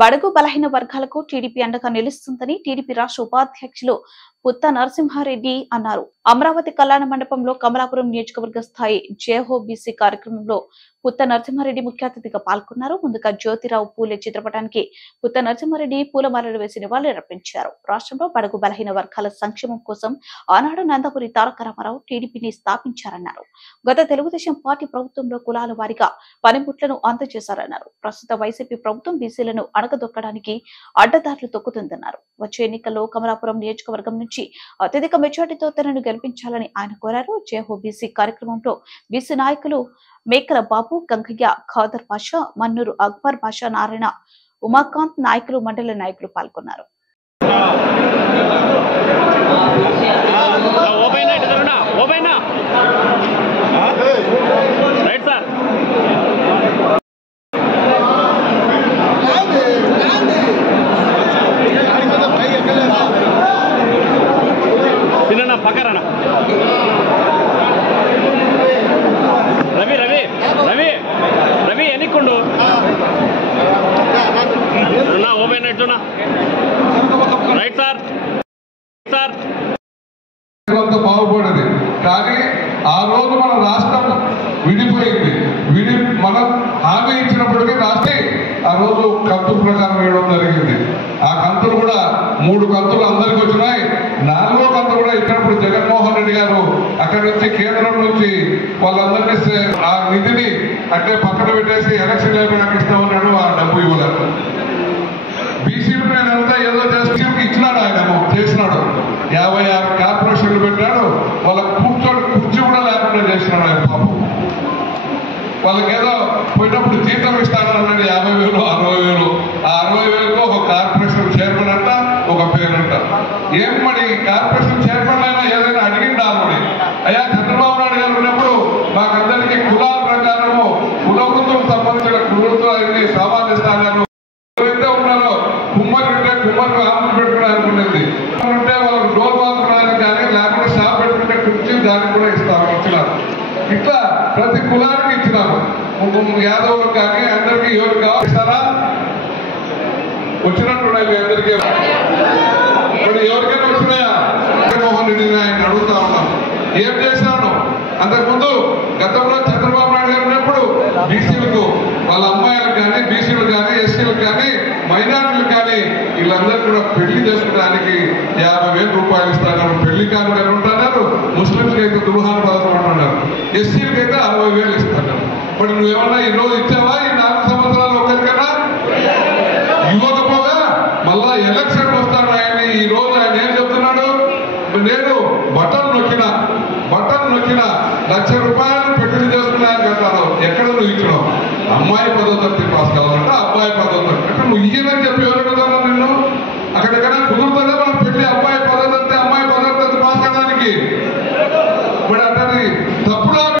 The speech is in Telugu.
బడుగు బలహీన వర్గాలకు టీడీపీ అండగా నిలుస్తుందని టీడీపీ రాష్ట్ర ఉపాధ్యక్షులు పుత్త నరసింహారెడ్డి అన్నారు. అమరావతి కళ్యాణ మండపంలో కమలాపురం నియోజకవర్గ స్థాయి జేహోబీసీ కార్యక్రమంలో పుత్త నరసింహారెడ్డి ముఖ్య అతిథిగా పాల్గొన్నారు. ముందుగా జ్యోతిరావు పూలే చిత్రపటానికి పుత్త నరసింహారెడ్డి పూలమాలలు వేసి నివాళులర్పించారు. రాష్ట్రంలో బడుగు బలహీన వర్గాల సంక్షేమం కోసం ఆనాడు నందమూరి తారక రామారావు టీడీపీని స్థాపించారన్నారు. గత తెలుగుదేశం పార్టీ ప్రభుత్వంలో కులాల వారీగా పనిముట్లను అందజేశారన్నారు. ప్రస్తుత వైసీపీ ప్రభుత్వం బీసీలను అణగదొక్కడానికి అడ్డదారులు తొక్కుతుందన్నారు. వచ్చే ఎన్నికల్లో కమలాపురం నియోజకవర్గం నుంచి అత్యధిక మెజార్టీతో తనను గెలిపించాలని ఆయన కోరారు. జేహోబీసీ కార్యక్రమంలో బీసీ నాయకులు మేకల బాబు, గంగయ్య, ఖాదర్ పాషా, మన్నూరు అక్బర్ బాషా, నారాయణ, ఉమాకాంత్ నాయకులు, మండల నాయకులు పాల్గొన్నారు. పక్కన రవి రవి రవి రవి ఎన్నికొండు నా ఓపెన్ ఎట్టునా రైట్ సార్ సార్ బాగుపడేది. కానీ ఆ రోజు మన రాష్ట్రం విడిపోయింది. మనం హామీ ఇచ్చినప్పటికీ రాష్ట్రం ఆ రోజు కంతు ప్రకారం వేయడం జరిగింది. ఆ కంతులు కూడా 3 కంతులు అందరికి వచ్చినాయి. 4వ కంతు కూడా ఇచ్చినప్పుడు జగన్మోహన్ రెడ్డి గారు అక్కడి నుంచి కేంద్రం నుంచి వాళ్ళందరినీ ఆ నిధిని అంటే పక్కన పెట్టేసి ఎలక్షన్ అయిపోయినాక ఇస్తా ఉన్నాడు. ఆ డబ్బు ఇవ్వలేదు. బీసీపీ నేనంతా ఏదో చేసి ఇచ్చినాడు. ఆయన చేసినాడు. 56 కార్పొరేషన్లు పెట్టాడు. వాళ్ళకి కుర్చీ కూడా లేకుండా చేసినాడు ఆయన పాపం. వాళ్ళకి ఏదో పోయినప్పుడు జీతం ఇస్తానన్నాడు 50,000, 60,000. ఆ 60,000కు ఒక కార్పొరేషన్ చైర్మన్ అంట, ఒక పేరంట. ఏం మరి కార్పొరేషన్ చైర్మన్ అయినా ఏదైనా అడిగిండాలి మరి. అయ్యా చంద్రబాబు నాయుడు గారు ఉన్నప్పుడు మాకందరికీ కులాల ప్రకారము కుల వృత్తులకు సంబంధించిన కులవృత్తులు అన్ని సామాన్య స్థానాలు ఎవరైతే ఉన్నారో కుమ్మరి ఉంటే కుమ్మరికి ఆమెను పెట్టుకోవడానికి ఉండేది. ఉంటే వాళ్ళకి డోర్ వాడుకోవడానికి కానీ లేకుండా షాప్ పెట్టుకుంటే కుర్చీ దానికి కూడా ఇచ్చినారు. ఇట్లా ప్రతి కులానికి ఇచ్చినారు. యాదవులకు కానీ అందరికీ ఎవరికి కావాలిస్తారా వచ్చినట్టున్నాయి. మీ అందరికీ ఇప్పుడు ఎవరికైనా వచ్చినాయా? జగన్మోహన్ రెడ్డిని ఆయన అడుగుతా ఉన్నాం. ఏం చేశాను? అంతకుముందు గతంలో చంద్రబాబు నాయుడు గారు ఉన్నప్పుడు బీసీలకు వాళ్ళ అమ్మాయిలకు కానీ బీసీలకు కానీ ఎస్సీలకు కానీ మైనార్టీలకు కానీ వీళ్ళందరూ కూడా పెళ్లి చేసుకోవడానికి 50,000 రూపాయలు ఇస్తున్నారు. పెళ్లి కానుక ఉంటున్నారు. ముస్లింస్కి అయితే దుర్హాన పథకం అంటున్నారు. ఎస్సీలకు అయితే 60,000 ఇస్తున్నారు. మరి నువ్వేమన్నా ఈ రోజు ఇచ్చావా? ఈ 4 సంవత్సరాలు ఒకరికైనా ఇవ్వకపోగా మళ్ళా ఎలక్షన్ వస్తాడు ఆయన. ఈ రోజు ఆయన ఏం చెప్తున్నాడు? నేను బటన్ నొక్కిన 1,00,000 రూపాయలు పెట్టుబడి చేసుకున్నాయని అంటారు. ఎక్కడ నువ్వు ఇచ్చినావు? అమ్మాయి 10వ తరగతి పాస్ కావాలంటే అబ్బాయి 10వ తరగతి అంటే నువ్వు ఇయ్యనని చెప్పి ఎవరు అడుగుతావు? నిన్ను అక్కడెక్కడ